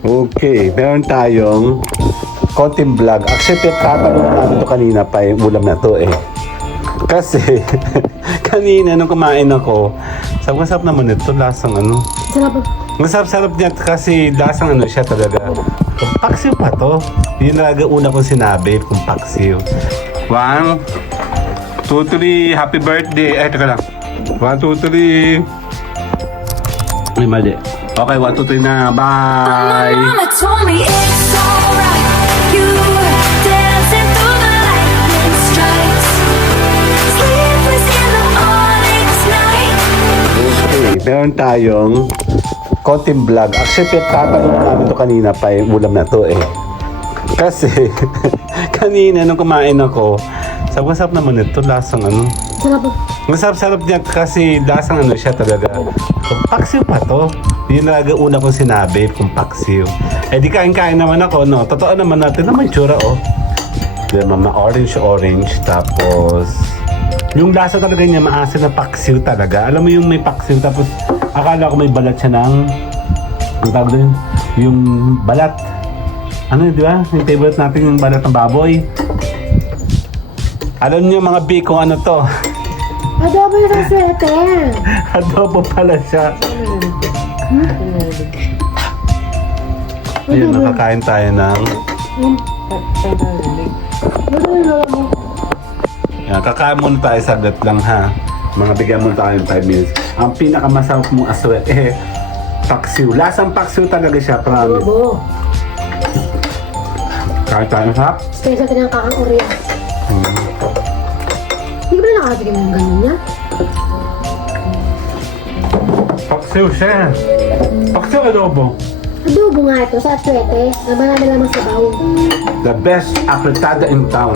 Okay, meron tayong konting vlog. Actually, tatanong namin ito kanina pa yung ulam na to eh. Kasi, kanina nung kumain ako, sabi ko, sarap naman ito, lasang ano. Sarap. Ang sarap-sarap niya kasi lasang ano siya talaga. Paksiw pa to. Yun talaga una kong sinabi, kung paksiw. One, two, three, happy birthday. Eh, teka lang. One, two, three. Ay, mali. Okay, one, two, three na. Bye! Mama told me it's alright. You were dancing through the lightning strikes. Sleepless in the morning tonight. Okay, meron tayong konting vlog. Actually, tatanong namin ito kanina pa yung ulam na to eh. Kasi, kanina nung kumain ako, ko, sarap naman ito, lasang ano. Sarap. Ang sarap-sarap niya kasi lasang ano siya talaga. Paksiw pa to. Yun talaga una kong sinabi, kung paksiw. Eh di kain-kain naman ako, no? Totoo naman natin na may tsura, oh. Di ba, ma orange-orange, tapos... Yung lasa talaga niya maasin na paksiw talaga. Alam mo yung may paksiw, tapos akala ko may balat siya ng... Ang tawag doon? Yung balat. Ano yun, di ba? Yung favorite natin yung balat ng baboy. Alam niyo mga B kung ano to. Adobo yung sa sweater. Adobo pala siya. Ayun, nakakain tayo ng... Yan, kakain muna tayo saglit lang ha. Mga bigyan muna tayo ng 5 minutes. Ang pinakamasarap mong aswet, eh, paksiw. Lasang paksiw talaga siya, promise. Adobo. Kain tayo sa Special ka ng kakang Oreo. Hindi ko na nakatikim ng ganun niya. Paksiw siya. Paksiw adobo. Adobo nga ito sa atwete. Na marami lamang sa bawo. The best apretada in town.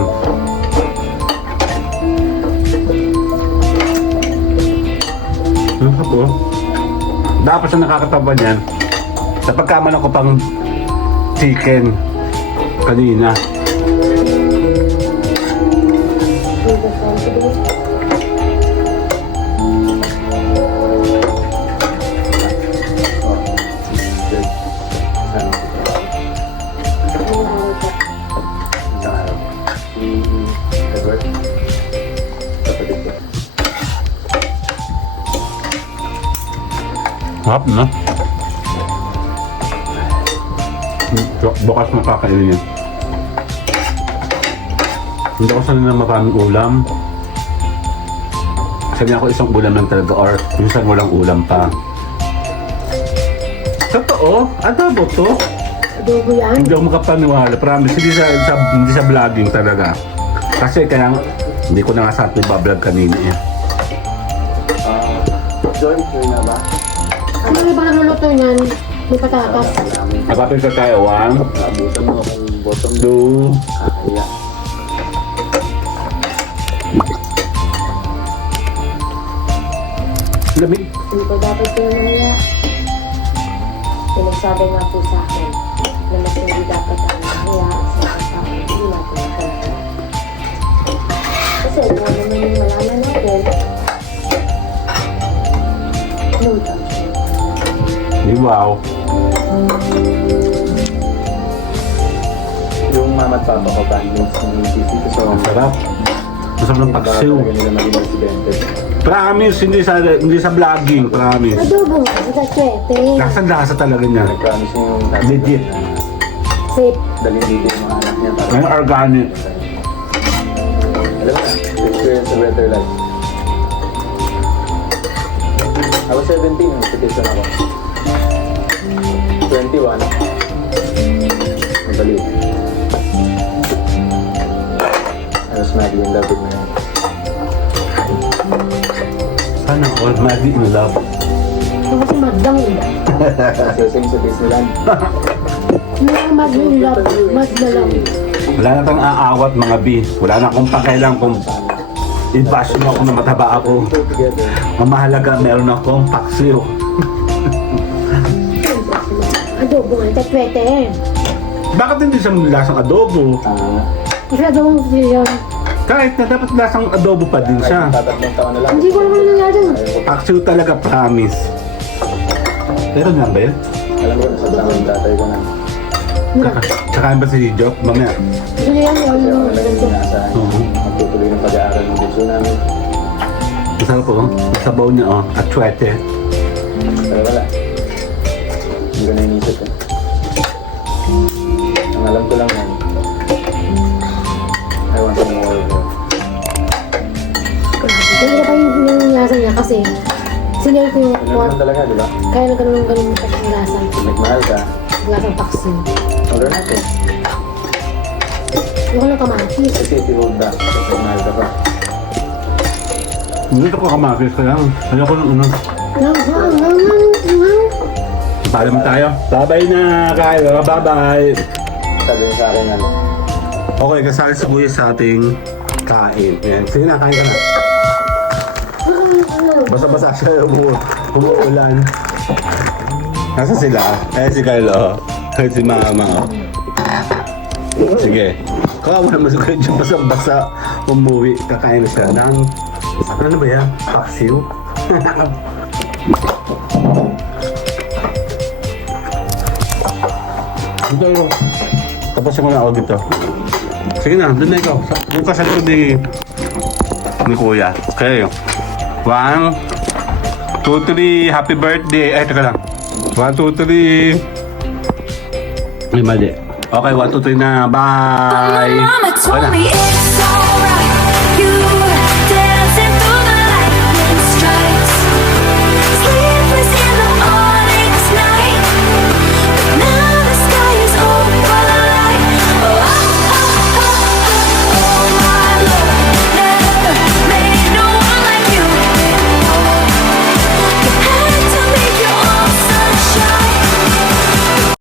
Ano ka po? Dapat sa nakakatawa niyan, sa pagkaman ako pang chicken kanina. Hap na. Bukas mo kakainin yan. Hindi ako sanay na maraming ulam. Sanay ako isang ulam lang talaga or minsan walang ulam pa. Totoo? Adobo to? Adobo yan. Hindi ako makapaniwala. Promise, hindi sa, sa, hindi sa vlogging talaga. Kasi kaya hindi ko na nga sa atin bablog kanina eh. Ano na ba nagluluto niyan? May patatas. Nakapin sa tayo. One, two, lamig. Hindi ko dapat pinanaya. Pinagsabi nga po sa akin wow. Yung mama at papa ko, bandmates ni Sisi. So, Ang sarap. Masarap ng paksiw. Talaga nila maging residente. Promise, hindi sa hindi sa vlogging. Promise. Adobo sa atwete. Lasa-lasa talaga niya. Nag-promise niya yung tatay Legit. na Safe. dalhin dito yung mga anak niya. para- May organic. Alam mo na, experience a better life. I was 17 nung petition ako. 21. Nabaliw. I was madly in love with life. Sana all madly in love. Ako kasi madlang eh. Kasi same sa Disneyland. Hindi ako madlang in love. Mad na lang. Wala na tayong aawat mga B. Wala na akong pakailan kung i-bash mo ako na mataba ako. Ang mahalaga, meron akong paksiw. Sa atwete. Bakit hindi siya lasang adobo? Ah, Kasi adobo kasi yun. Kahit na dapat lasang adobo pa din siya. Tatatlong taon na lang. Hindi ko naman nangyari. Paksiw talaga, promise. Pero nga ba yun? Alam ko, nasa tama yung tatay ko na Kakain ba si Job? Mamaya. Niyo yan? Kasi ako lang yung ganito. inaasahan. Oo. Magtutuloy ng pag-aaral ng bunso namin. Masarap po. Sabaw niya oh. At chwete. Pero wala. Hindi ko na inisip eh. Alam ko lang yan. I want some more. of it. Hindi ka pa yung, yung lasa niya kasi sinil ko yung Ano naman talaga, di ba? kaya na ganun ganun yung lasa. Pag nagmahal ka, Lasang paksiw. order natin. Ko lang kamatis. Kasi if you hold back, pag nagmahal ka pa. Hindi ko kamakis kaya. Kaya ko ng ano. Lang, lang, lang. Paalam tayo. Babay na kayo. Bye-bye. Sabi niya sa akin, ano, Okay, kasali si Kuya sa ating kain. Yan. Sige na, kain ka na. Basa-basa siya umu umuulan. Nasa sila? Eh, si Carlo. Eh, si Mama. Sige. Kawawa naman si Kuya dyan. Basa-basa umuwi. Kakain na siya ng... Ano ba yan? Paksiw? Ito yung... Tapos mo na ako dito. Sige na, doon na ikaw. Ka sa likod ni, Kuya. Okay. One, two, three. Happy birthday. Ay, teka lang. One, two, three. Ay, mali. Okay, one, two, three na. Bye. My mama